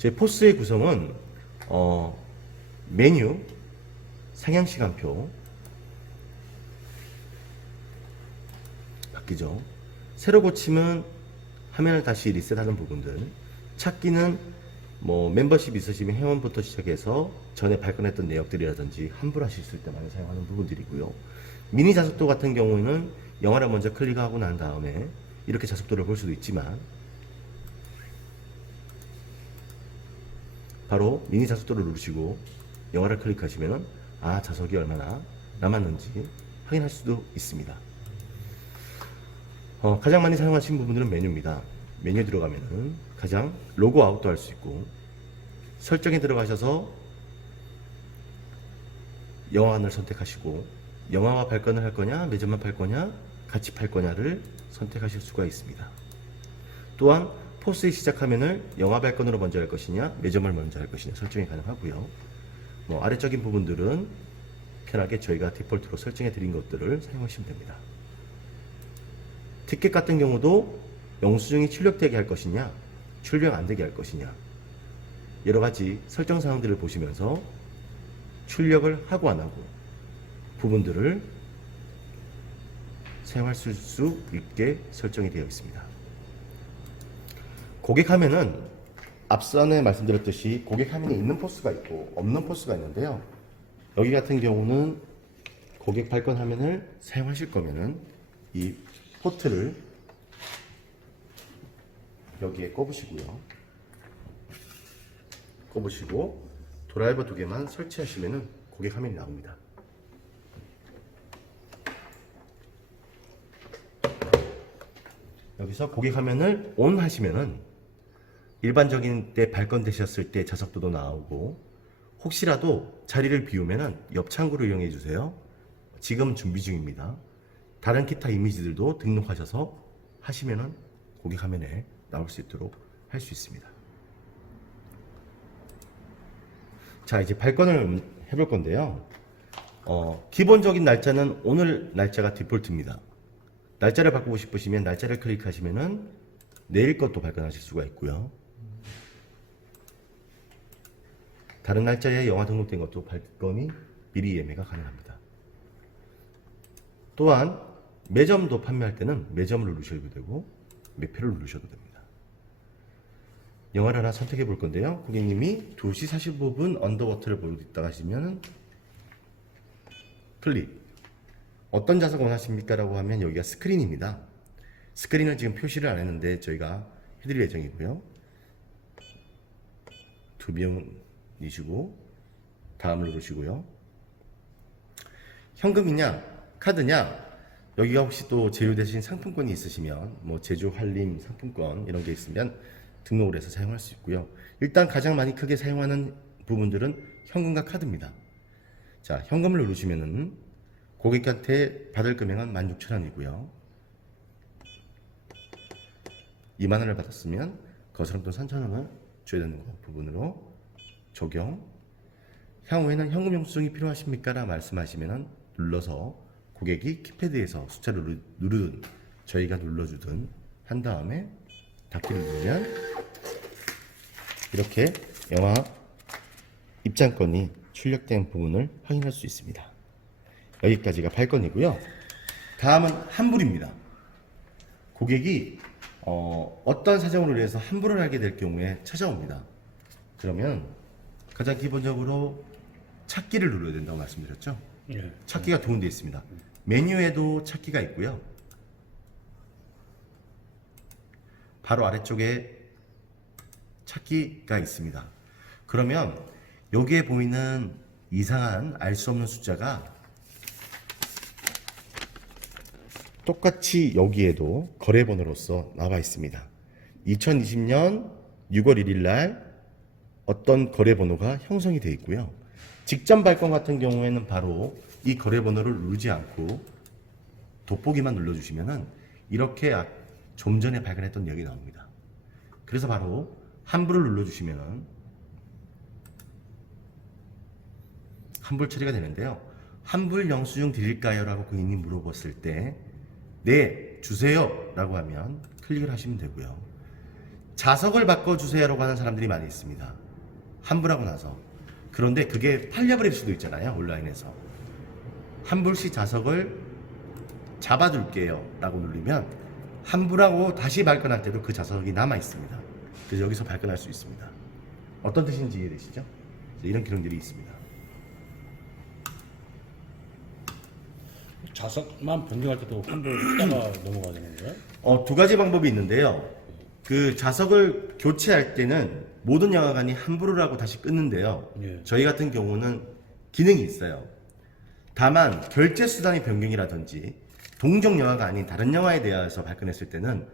제 포스의 구성은 메뉴, 상향시간표 바뀌죠. 새로 고침은 화면을 다시 리셋하는 부분들, 찾기는 뭐 멤버십 있으시면 회원부터 시작해서 전에 발견했던 내역들이라든지 환불하실 때 많이 사용하는 부분들이고요. 미니 자석도 같은 경우에는 영화를 먼저 클릭하고 난 다음에 이렇게 자석도를 볼 수도 있지만 바로 미니 자석도를 누르시고 영화를 클릭하시면 자석이 얼마나 남았는지 확인할 수도 있습니다. 가장 많이 사용하시는 부분들은 메뉴입니다. 메뉴에 들어가면은 가장 로그 아웃도 할 수 있고, 설정에 들어가셔서 영화관을 선택하시고 영화와 발권을 할 거냐, 매점만 팔 거냐, 같이 팔 거냐를 선택하실 수가 있습니다. 또한 포스의 시작 화면을 영화 발권으로 먼저 할 것이냐, 매점을 먼저 할 것이냐 설정이 가능하고요. 아래적인 부분들은 편하게 저희가 디폴트로 설정해 드린 것들을 사용하시면 됩니다. 티켓 같은 경우도 영수증이 출력되게 할 것이냐, 출력 안 되게 할 것이냐, 여러 가지 설정 사항들을 보시면서 출력을 하고 안 하고 부분들을 사용하실 수 있게 설정이 되어 있습니다. 고객 화면은 앞선에 말씀드렸듯이 고객 화면에 있는 포스가 있고 없는 포스가 있는데요. 여기 같은 경우는 고객 발권 화면을 사용하실 거면은 이 포트를 여기에 꼽으시고요. 꼽으시고 드라이버 2개만 설치하시면은 고객 화면이 나옵니다. 여기서 고객 화면을 ON 하시면은 일반적인 때 발권되셨을 때 자석도도 나오고, 혹시라도 자리를 비우면은 옆 창구를 이용해 주세요. 지금 준비 중입니다. 다른 기타 이미지들도 등록하셔서 하시면은 고객 화면에 나올 수 있도록 할 수 있습니다. 자, 이제 발권을 해볼 건데요. 기본적인 날짜는 오늘 날짜가 디폴트입니다. 날짜를 바꾸고 싶으시면 날짜를 클릭하시면은 내일 것도 발권하실 수가 있고요. 다른 날짜에 영화 등록된 것도 발권이 미리 예매가 가능합니다. 또한 매점도 판매할 때는 매점을 누르셔도 되고 매표를 누르셔도 됩니다. 영화를 하나 선택해 볼 건데요. 고객님이 2시 45분 언더워터를 보고 있다 하시면 클릭. 어떤 자석 원하십니까? 라고 하면 여기가 스크린입니다. 스크린은 지금 표시를 안 했는데 저희가 해드릴 예정이고요. 2명이시고 다음을 누르시고요. 현금이냐 카드냐, 여기가 혹시 또 제휴되신 상품권이 있으시면 제주 한림 상품권 이런 게 있으면 등록을 해서 사용할 수 있고요. 일단 가장 많이 크게 사용하는 부분들은 현금과 카드입니다. 자, 현금을 누르시면은 고객한테 받을 금액은 16,000원이고요. 20,000원을 받았으면 거스름 돈 3,000원을 줘야 되는 부분으로 적용. 향후에는 현금 영수증이 필요하십니까? 라 말씀하시면 눌러서 고객이 키패드에서 숫자를 누르든 저희가 눌러주든 한 다음에 닫기를 누르면 이렇게 영화 입장권이 출력된 부분을 확인할 수 있습니다. 여기까지가 발권이고요. 다음은 환불입니다. 고객이 어떤 사정으로 인해서 환불을 하게 될 경우에 찾아옵니다. 그러면 가장 기본적으로 찾기를 눌러야 된다고 말씀드렸죠. 예. 찾기가 도움되어 있습니다. 메뉴에도 찾기가 있고요. 바로 아래쪽에 찾기가 있습니다. 그러면 여기에 보이는 이상한 알 수 없는 숫자가 똑같이 여기에도 거래번호로서 나와 있습니다. 2020년 6월 1일 날 어떤 거래번호가 형성이 되어 있고요. 직전 발권 같은 경우에는 바로 이 거래번호를 누르지 않고 돋보기만 눌러주시면은 이렇게 좀 전에 발견했던 내역이 나옵니다. 그래서 바로 환불을 눌러주시면은 환불 처리가 되는데요. 환불 영수증 드릴까요? 라고 고객님 물어봤을 때 네, 주세요 라고 하면 클릭을 하시면 되고요. 자석을 바꿔주세요라고 하는 사람들이 많이 있습니다. 환불하고 나서. 그런데 그게 팔려버릴 수도 있잖아요. 온라인에서. 환불시 자석을 잡아둘게요 라고 누르면 환불하고 다시 발권할 때도 그 자석이 남아 있습니다. 그래서 여기서 발권할 수 있습니다. 어떤 뜻인지 이해되시죠? 이런 기능들이 있습니다. 자석만 변경할 때도 환불 숫자가 넘어가야 되는 거예요? 두 가지 방법이 있는데요. 그 자석을 교체할 때는 모든 영화관이 환불을 하고 다시 끊는데요. 예. 저희 같은 경우는 기능이 있어요. 다만 결제 수단의 변경이라든지 동종 영화가 아닌 다른 영화에 대해서 발권했을 때는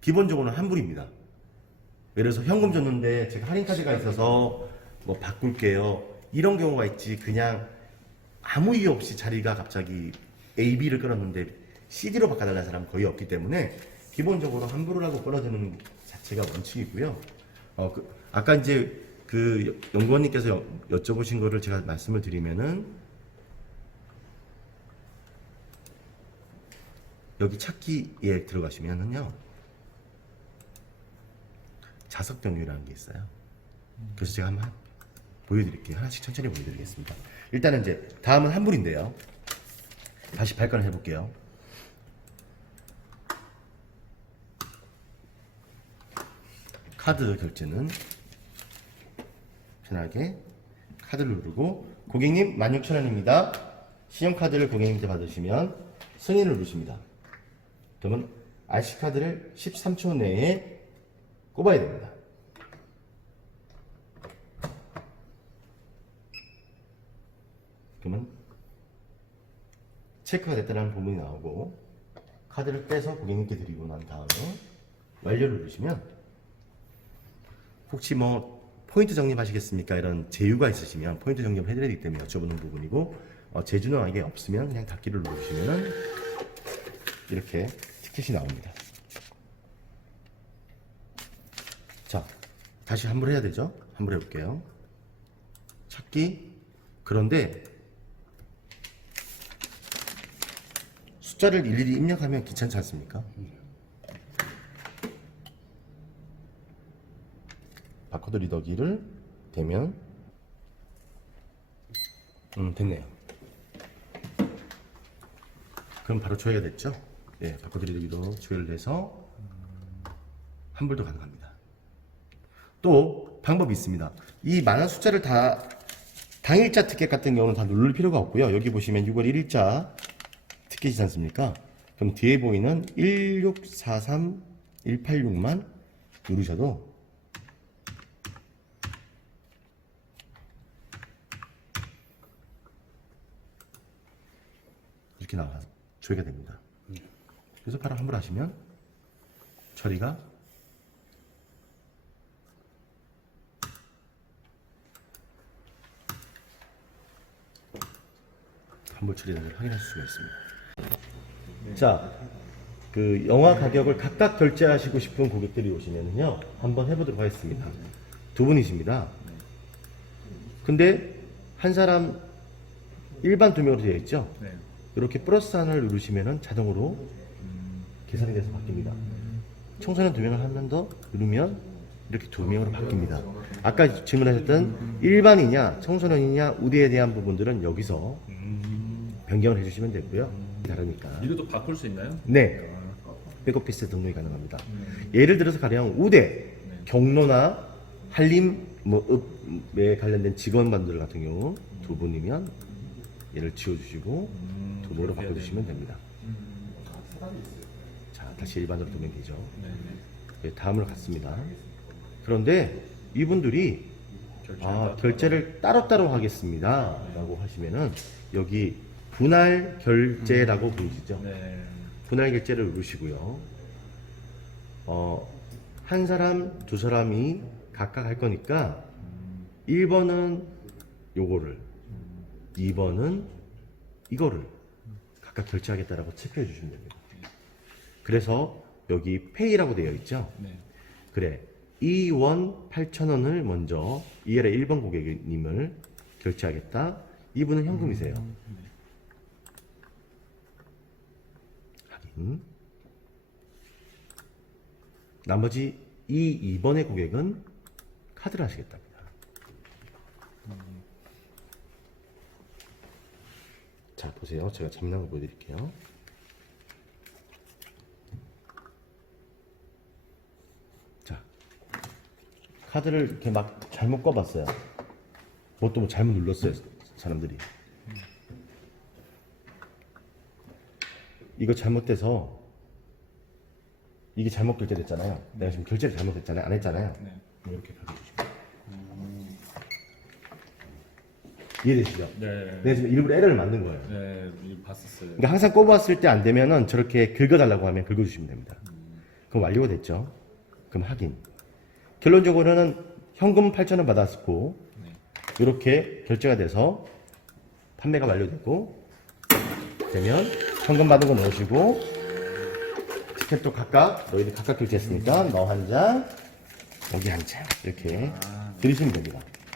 기본적으로는 환불입니다. 예를 들어서 현금 줬는데 제가 할인카드가 있어서 뭐 바꿀게요 이런 경우가 있지, 그냥 아무 이유 없이 자리가 갑자기 AB를 끌었는데 CD로 바꿔달라는 사람은 거의 없기 때문에 기본적으로 환불을 하고 끌어주는 자체가 원칙이고요. 아까 이제 그 연구원님께서 여쭤보신 거를 제가 말씀을 드리면은, 여기 찾기에 들어가시면은요, 자석 변경이라는 게 있어요. 그래서 제가 한번 보여드릴게요. 하나씩 천천히 보여드리겠습니다. 일단은 이제 다음은 환불인데요. 다시 발권을 해볼게요. 카드 결제는 편하게 카드를 누르고, 고객님 16,000원입니다. 신용카드를 고객님한테 받으시면 승인을 누르십니다. 그러면 RC카드를 13초 내에 꼽아야 됩니다. 그러면 체크가 됐다는 부분이 나오고, 카드를 빼서 고객님께 드리고 난 다음에 완료를 누르시면, 혹시 뭐 포인트 적립하시겠습니까? 이런 제휴가 있으시면 포인트 적립을 해드리기 때문에 여쭤보는 부분이고, 제주는 만약에 없으면 그냥 닫기를 누르시면 이렇게 티켓이 나옵니다. 자, 다시 환불해야 되죠? 환불해 볼게요. 찾기. 그런데 숫자를 일일이 입력하면 귀찮지 않습니까? 바코드 리더기를 대면 됐네요. 그럼 바로 조회가 됐죠? 예, 바코드 리더기로 조회를 해서 환불도 가능합니다. 또 방법이 있습니다. 이 많은 숫자를 다 당일자 티켓 같은 경우는 다 누를 필요가 없고요. 여기 보시면 6월 1일자 티켓이지 않습니까? 그럼 뒤에 보이는 1643186만 누르셔도 이렇게 나와 조회가 됩니다. 그래서 바로 환불하시면 처리가 환불 처리된 걸 확인할 수가 있습니다. 자, 그 영화 가격을 각각 결제하시고 싶은 고객들이 오시면은요, 한번 해보도록 하겠습니다. 두 분이십니다. 근데 한 사람 일반 2명으로 되어 있죠? 네. 이렇게 플러스 하나를 누르시면은 자동으로 계산이 돼서 바뀝니다. 청소년 2명을 한 번 더 누르면 이렇게 2명으로 바뀝니다. 아까 질문하셨던 일반이냐 청소년이냐 우대에 대한 부분들은 여기서 변경을 해주시면 되고요. 다르니까. 이것도 바꿀 수 있나요? 네. 백오피스에 등록이 가능합니다. 예를 들어서 가령 우대, 경로나 한림, 읍에 관련된 직원분들 같은 경우 두 분이면 얘를 지워주시고 두 분으로 바꿔주시면 됩니다. 자, 다시 일반으로 두면 되죠. 네, 다음으로 갔습니다. 그런데 이분들이 결제를 따로따로 하겠습니다 라고 하시면은 여기 분할 결제라고 보이시죠? 네. 분할 결제를 누르시고요. 한 사람, 두 사람이 각각 할 거니까 1번은 요거를, 2번은 이거를 각각 결제하겠다라고 체크해 주시면 됩니다. 그래서 여기 페이라고 되어 있죠? 네. 그래, 2원 8,000원을 먼저 이해라 1번 고객님을 결제하겠다. 이분은 현금이세요. 확인. 나머지 이 2번의 고객은 카드를 하시겠답니다. 자, 보세요. 제가 잡는 거 보여드릴게요. 자, 카드를 이렇게 막 잘못 꺼봤어요. 뭣도 뭐 잘못 눌렀어요, 사람들이. 이거 잘못돼서 이게 잘못 결제됐잖아요. 내가 지금 결제를 잘못했잖아요. 안 했잖아요. 네. 이렇게 가져주시면 이해되시죠? 네. 내가 지금 일부러 에러를 만든 거예요. 네, 이거 봤었어요. 그러니까 항상 꼽았을 때 안 되면은 저렇게 긁어달라고 하면 긁어주시면 됩니다. 그럼 완료가 됐죠? 그럼 확인. 결론적으로는 현금 8,000원 받았고 이렇게 결제가 돼서 판매가 완료되고 되면 현금 받은 거 넣으시고 티켓도 각각 너희들 각각 결제했으니까 너 한 장, 여기 한 장 이렇게 드리시면 됩니다.